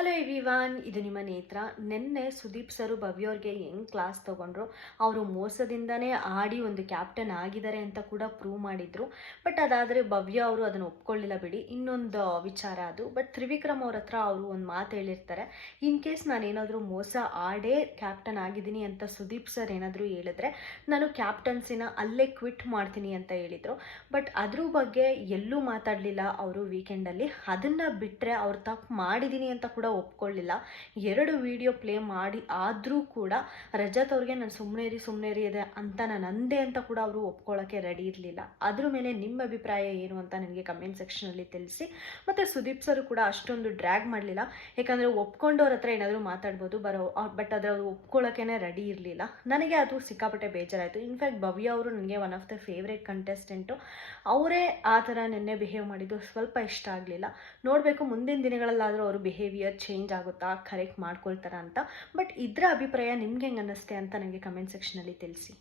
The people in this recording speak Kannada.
ಹಲೋ ಎವ್ರಿವಾನ್, ಇದು ನಿಮ್ಮ ನೇತ್ರ. ನಿನ್ನೆ ಸುದೀಪ್ ಸರು ಭವ್ಯ ಅವ್ರಿಗೆ ಹೆಂಗೆ ಕ್ಲಾಸ್ ತೊಗೊಂಡ್ರು, ಅವರು ಮೋಸದಿಂದನೇ ಆಡಿ ಒಂದು ಕ್ಯಾಪ್ಟನ್ ಆಗಿದ್ದಾರೆ ಅಂತ ಕೂಡ ಪ್ರೂವ್ ಮಾಡಿದರು. ಬಟ್ ಅದಾದರೆ ಭವ್ಯ ಅವರು ಅದನ್ನು ಒಪ್ಕೊಳ್ಳಿಲ್ಲ ಬಿಡಿ, ಇನ್ನೊಂದು ವಿಚಾರ ಅದು. ಬಟ್ ತ್ರಿವಿಕ್ರಮ್ ಅವ್ರ ಹತ್ರ ಅವರು ಒಂದು ಮಾತು ಹೇಳಿರ್ತಾರೆ, ಇನ್ ಕೇಸ್ ನಾನೇನಾದರೂ ಮೋಸ ಆಡೇ ಕ್ಯಾಪ್ಟನ್ ಆಗಿದ್ದೀನಿ ಅಂತ ಸುದೀಪ್ ಸರ್ ಏನಾದರೂ ಹೇಳಿದ್ರೆ ನಾನು ಕ್ಯಾಪ್ಟನ್ಸಿನ ಅಲ್ಲೇ ಕ್ವಿಟ್ ಮಾಡ್ತೀನಿ ಅಂತ ಹೇಳಿದರು. ಬಟ್ ಅದ್ರ ಬಗ್ಗೆ ಎಲ್ಲೂ ಮಾತಾಡಲಿಲ್ಲ ಅವರು ವೀಕೆಂಡಲ್ಲಿ. ಅದನ್ನು ಬಿಟ್ಟರೆ ಅವ್ರು ತಪ್ಪು ಮಾಡಿದ್ದೀನಿ ಅಂತ ಕೂಡ ಒಪ್ಕೊಳ್ಳಿಲ್ಲ. 2 ವಿಡಿಯೋ ಪ್ಲೇ ಮಾಡಿ ಆದರೂ ಕೂಡ ರಜತ್ ಅವ್ರಿಗೆ ನಾನು ಸುಮ್ಮನೆ ಇದೆ ಅಂತ ನಾನು ಅಂದೆ ಅಂತ ಕೂಡ ಅವರು ಒಪ್ಕೊಳ್ಳೋಕ್ಕೆ ರೆಡಿ ಇರಲಿಲ್ಲ. ಅದ್ರ ಮೇಲೆ ನಿಮ್ಮ ಅಭಿಪ್ರಾಯ ಏನು ಅಂತ ನನಗೆ ಕಮೆಂಟ್ ಸೆಕ್ಷನಲ್ಲಿ ತಿಳಿಸಿ. ಮತ್ತು ಸುದೀಪ್ ಸರ್ ಕೂಡ ಅಷ್ಟೊಂದು ಡ್ರ್ಯಾಗ್ ಮಾಡಲಿಲ್ಲ, ಯಾಕಂದರೆ ಒಪ್ಕೊಂಡವ್ರ ಹತ್ರ ಏನಾದರೂ ಮಾತಾಡ್ಬೋದು ಬಟ್ ಆದರೆ ಅವರು ಒಪ್ಕೊಳ್ಳೋಕೆ ರೆಡಿ ಇರಲಿಲ್ಲ. ನನಗೆ ಅದು ಸಿಕ್ಕಾಪಟ್ಟೆ ಬೇಜಾರಾಯಿತು. ಇನ್ಫ್ಯಾಕ್ಟ್ ಭವ್ಯ ಅವರು ನನಗೆ one of the favourite contestant. ಅವರೇ ಆ ಥರ ನಿನ್ನೆ ಬಿಹೇವ್ ಮಾಡಿದ್ದು ಸ್ವಲ್ಪ ಇಷ್ಟ ಆಗಲಿಲ್ಲ. ನೋಡಬೇಕು ಮುಂದಿನ ದಿನಗಳಲ್ಲಾದರೂ ಅವರು ಬಿಹೇವಿಯರ್ ಚೇಂಜ್ ಆಗುತ್ತಾ, ಕರೆಕ್ಟ್ ಮಾಡ್ಕೊಳ್ತಾರಾ ಅಂತ. ಬಟ್ ಇದರ ಅಭಿಪ್ರಾಯ ನಿಮ್ಗೆ ಹೆಂಗೆ ಅನ್ನಿಸ್ತೆ ಅಂತ ನನಗೆ ಕಮೆಂಟ್ ಸೆಕ್ಷನಲ್ಲಿ ತಿಳಿಸಿ.